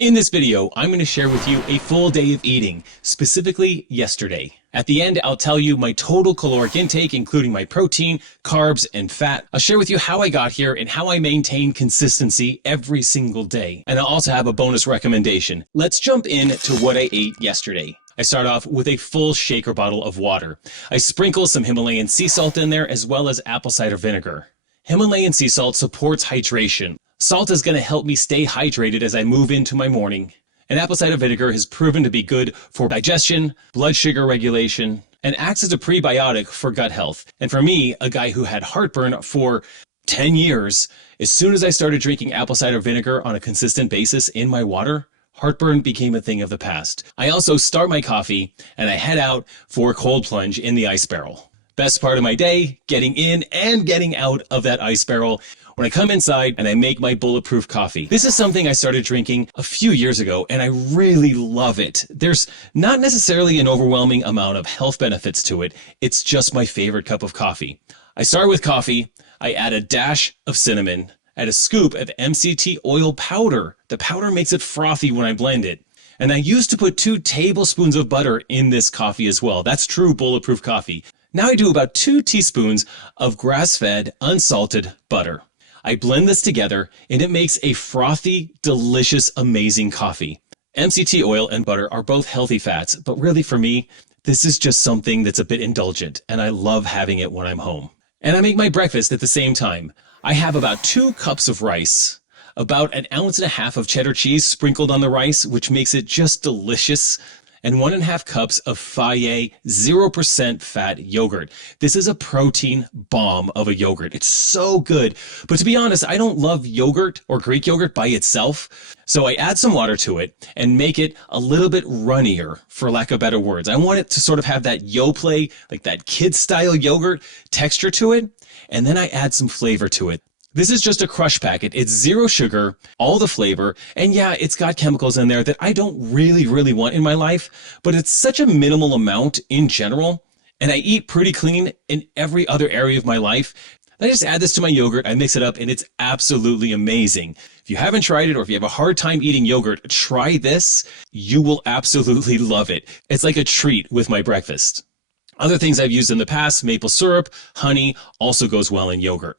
In this video, I'm going to share with you a full day of eating, specifically yesterday. At the end, I'll tell you my total caloric intake, including my protein, carbs, and fat. I'll share with you how I got here and how I maintain consistency every single day. And I'll also have a bonus recommendation. Let's jump into what I ate yesterday. I start off with a full shaker bottle of water. I sprinkle some Himalayan sea salt in there as well as apple cider vinegar. Himalayan sea salt supports hydration. Salt is going to help me stay hydrated as I move into my morning. And apple cider vinegar has proven to be good for digestion, blood sugar regulation, and acts as a prebiotic for gut health. And for me, a guy who had heartburn for 10 years, as soon as I started drinking apple cider vinegar on a consistent basis in my water, heartburn became a thing of the past. I also start my coffee and I head out for a cold plunge in the ice barrel. Best part of my day, getting in and getting out of that ice barrel when I come inside and I make my Bulletproof Coffee. This is something I started drinking a few years ago and I really love it. There's not necessarily an overwhelming amount of health benefits to it. It's just my favorite cup of coffee. I start with coffee. I add a dash of cinnamon, add a scoop of MCT oil powder. The powder makes it frothy when I blend it. And I used to put 2 tablespoons of butter in this coffee as well. That's true Bulletproof Coffee. Now I do about 2 teaspoons of grass-fed, unsalted butter. I blend this together and it makes a frothy, delicious, amazing coffee. MCT oil and butter are both healthy fats, but really for me, this is just something that's a bit indulgent and I love having it when I'm home. And I make my breakfast at the same time. I have about 2 cups of rice, about 1.5 ounces of cheddar cheese sprinkled on the rice, which makes it just delicious, and 1.5 cups of Fage 0% fat yogurt. This is a protein bomb of a yogurt. It's so good. But to be honest, I don't love yogurt or Greek yogurt by itself. So I add some water to it and make it a little bit runnier, for lack of better words. I want it to sort of have that Yoplait, like that kid-style yogurt texture to it. And then I add some flavor to it. This is just a crush packet. It's 0 sugar, all the flavor, and yeah, it's got chemicals in there that I don't really want in my life, but it's such a minimal amount in general, and I eat pretty clean in every other area of my life. I just add this to my yogurt, I mix it up, and it's absolutely amazing. If you haven't tried it, or if you have a hard time eating yogurt, try this. You will absolutely love it. It's like a treat with my breakfast. Other things I've used in the past, maple syrup, honey, also goes well in yogurt.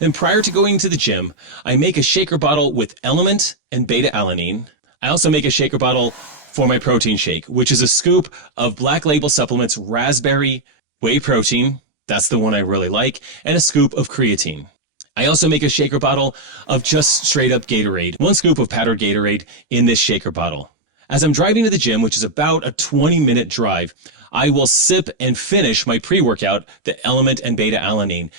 Then prior to going to the gym, I make a shaker bottle with Element and beta-alanine. I also make a shaker bottle for my protein shake, which is a scoop of Black Label Supplements raspberry whey protein. That's the one I really like, and a scoop of creatine. I also make a shaker bottle of just straight up Gatorade, 1 scoop of powdered Gatorade in this shaker bottle. As I'm driving to the gym, which is about a 20-minute drive, I will sip and finish my pre-workout, the Element and beta-alanine.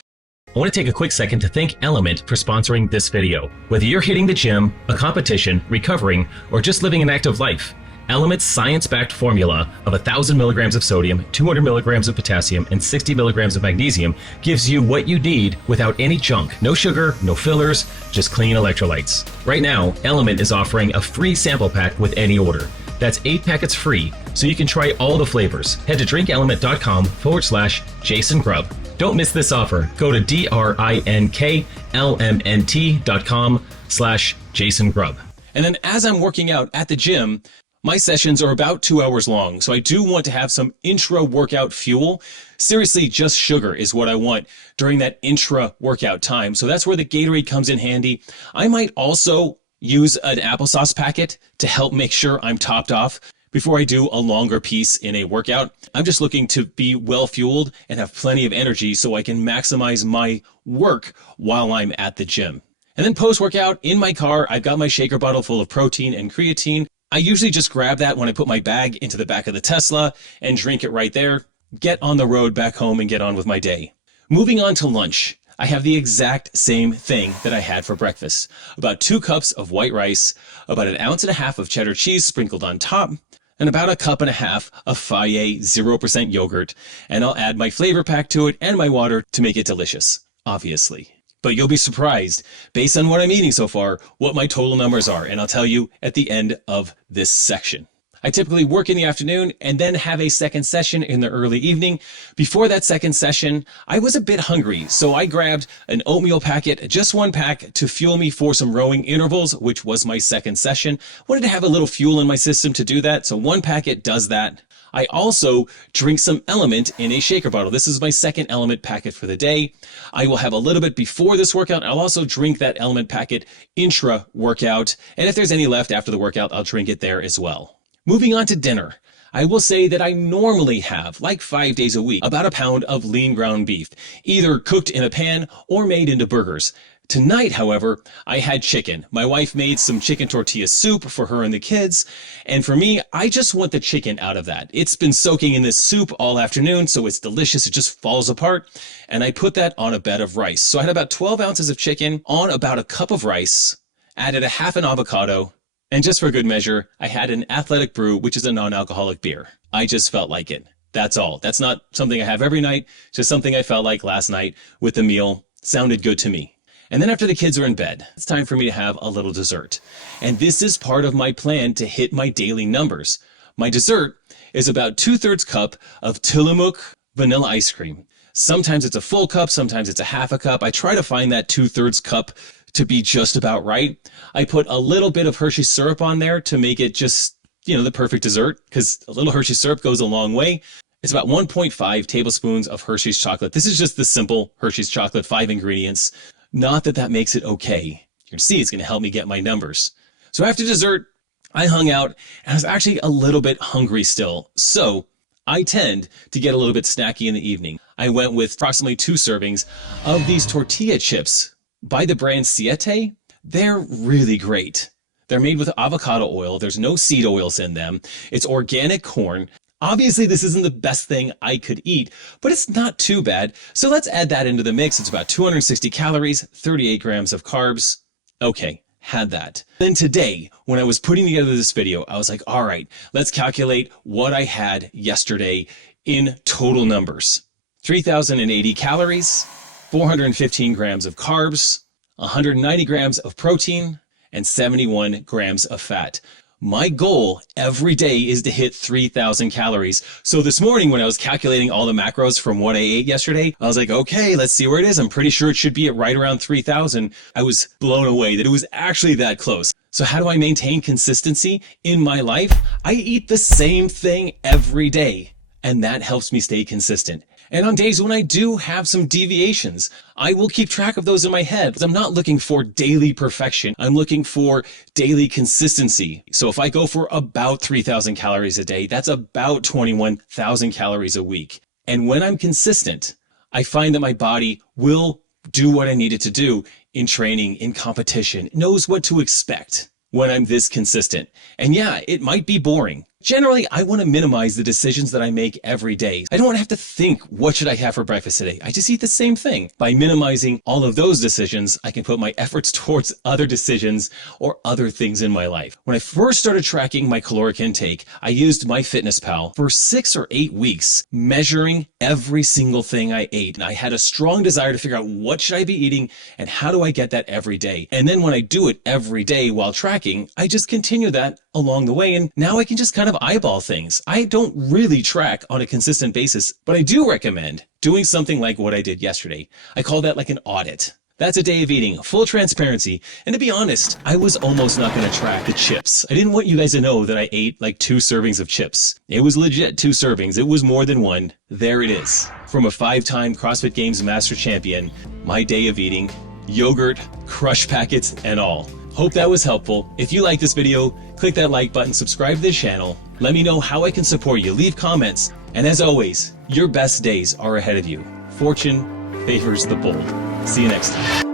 I want to take a quick second to thank Element for sponsoring this video. Whether you're hitting the gym, a competition, recovering, or just living an active life, Element's science-backed formula of 1,000 milligrams of sodium, 200 milligrams of potassium, and 60 milligrams of magnesium gives you what you need without any junk. No sugar, no fillers, just clean electrolytes. Right now, Element is offering a free sample pack with any order. That's 8 packets free, so you can try all the flavors. Head to drinkelement.com/Jason Grubb. Don't miss this offer. Go to drinklmnt.com/Jason Grubb. And then as I'm working out at the gym, my sessions are about 2 hours long, so I do want to have some intra-workout fuel. Seriously, just sugar is what I want during that intra-workout time. So that's where the Gatorade comes in handy. I might also use an applesauce packet to help make sure I'm topped off before I do a longer piece in a workout. I'm just looking to be well fueled and have plenty of energy so I can maximize my work while I'm at the gym. And then post-workout in my car, I've got my shaker bottle full of protein and creatine. I usually just grab that when I put my bag into the back of the Tesla and drink it right there, get on the road back home and get on with my day. Moving on to lunch, I have the exact same thing that I had for breakfast. About 2 cups of white rice, about 1.5 ounces of cheddar cheese sprinkled on top, and about 1.5 cups of Fage 0% yogurt, and I'll add my flavor pack to it and my water to make it delicious, obviously. But you'll be surprised, based on what I'm eating so far, what my total numbers are, and I'll tell you at the end of this section. I typically work in the afternoon and then have a second session in the early evening. Before that second session, I was a bit hungry, so I grabbed an oatmeal packet, just one pack, to fuel me for some rowing intervals, which was my second session. Wanted to have a little fuel in my system to do that, so one packet does that. I also drink some Element in a shaker bottle. This is my second Element packet for the day. I will have a little bit before this workout. I'll also drink that Element packet intra-workout, and if there's any left after the workout, I'll drink it there as well. Moving on to dinner. I will say that I normally have, like 5 days a week, about a pound of lean ground beef, either cooked in a pan or made into burgers. Tonight, however, I had chicken. My wife made some chicken tortilla soup for her and the kids. And for me, I just want the chicken out of that. It's been soaking in this soup all afternoon, so it's delicious. It just falls apart. And I put that on a bed of rice. So I had about 12 ounces of chicken on about a cup of rice, added a half an avocado, and just for good measure, I had an Athletic Brew, which is a non-alcoholic beer. I just felt like it. That's all. That's not something I have every night, just something I felt like last night with the meal. Sounded good to me. And then after the kids are in bed, it's time for me to have a little dessert. And this is part of my plan to hit my daily numbers. My dessert is about 2/3 cup of Tillamook vanilla ice cream. Sometimes it's a full cup, sometimes it's a half a cup. I try to find that 2/3 cup to be just about right. I put a little bit of Hershey's syrup on there to make it just, the perfect dessert, because a little Hershey's syrup goes a long way. It's about 1.5 tablespoons of Hershey's chocolate. This is just the simple Hershey's chocolate, 5 ingredients. Not that that makes it okay. You can see it's going to help me get my numbers. So after dessert, I hung out, and I was actually a little bit hungry still. So I tend to get a little bit snacky in the evening. I went with approximately 2 servings of these tortilla chips by the brand Siete. They're really great. They're made with avocado oil. There's no seed oils in them. It's organic corn. Obviously, this isn't the best thing I could eat, but it's not too bad. So let's add that into the mix. It's about 260 calories, 38 grams of carbs. Okay, had that. Then today, when I was putting together this video, I was like, all right, let's calculate what I had yesterday in total numbers. 3,080 calories, 415 grams of carbs, 190 grams of protein, and 71 grams of fat. My goal every day is to hit 3,000 calories. So this morning when I was calculating all the macros from what I ate yesterday, I was like, okay, let's see where it is. I'm pretty sure it should be at right around 3,000. I was blown away that it was actually that close. So how do I maintain consistency in my life? I eat the same thing every day, and that helps me stay consistent. And on days when I do have some deviations, I will keep track of those in my head. I'm not looking for daily perfection. I'm looking for daily consistency. So if I go for about 3,000 calories a day, that's about 21,000 calories a week. And when I'm consistent, I find that my body will do what I need it to do in training, in competition. It knows what to expect when I'm this consistent. And yeah, it might be boring. Generally, I want to minimize the decisions that I make every day. I don't want to have to think, what should I have for breakfast today? I just eat the same thing. By minimizing all of those decisions, I can put my efforts towards other decisions or other things in my life. When I first started tracking my caloric intake, I used MyFitnessPal for 6 or 8 weeks, measuring every single thing I ate. And I had a strong desire to figure out what should I be eating and how do I get that every day. And then when I do it every day while tracking, I just continue that along the way. And now I can just kind of eyeball things. I don't really track on a consistent basis, but I do recommend doing something like what I did yesterday. I call that like an audit. That's a day of eating, full transparency. And to be honest, I was almost not going to track the chips. I didn't want you guys to know that I ate like 2 servings of chips. It was legit 2 servings. It was more than 1. There it is. From a 5-time CrossFit Games Masters Champion, my day of eating, yogurt, crush packets, and all. Hope that was helpful. If you like this video, click that like button, subscribe to this channel. Let me know how I can support you. Leave comments. And as always, your best days are ahead of you. Fortune favors the bold. See you next time.